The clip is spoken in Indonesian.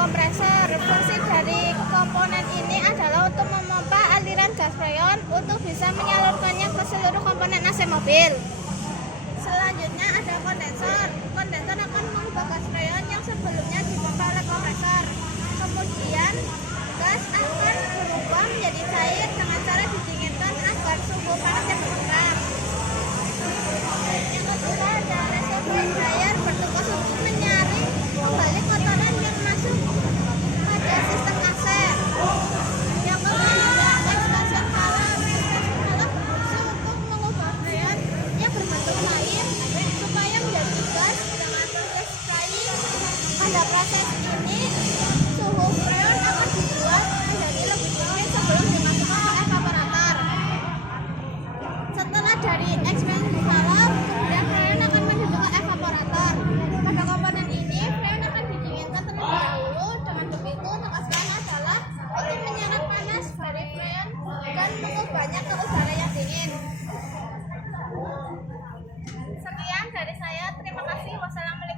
kompresor. Fungsi dari komponen ini adalah untuk memompa aliran gas freon untuk bisa menyalurkannya ke seluruh komponen AC mobil. Selanjutnya ada kondensor. Kondensor akan mengubah gas freon yang sebelumnya dipompa oleh kompresor. Kemudian gas akan berubah menjadi cair dengan cara didinginkan agar suhu panasnya berkurang. Yang kedua ada reservoir dryer, bertugas untuk menyaring kembali kotoran yang masuk pada sistem AC. Yang ketiga expansion valve. Expansion valve berfungsi untuk mengubah freon yang berbentuk air supaya menjadi gas dengan proses drying. Pada proses ini suhu freon akan dibuat menjadi lebih dingin sebelum dimasukkan ke evaporator. Setelah dari expansion valve, kemudian freon akan menuju ke evaporator. Pada komponen ini, freon akan didinginkan terlebih dahulu. Dengan begitu, tugasnya adalah untuk menyerap panas dari freon dan mengubahnya ke udara yang dingin. Sekian dari saya. Terima kasih. Wassalamualaikum.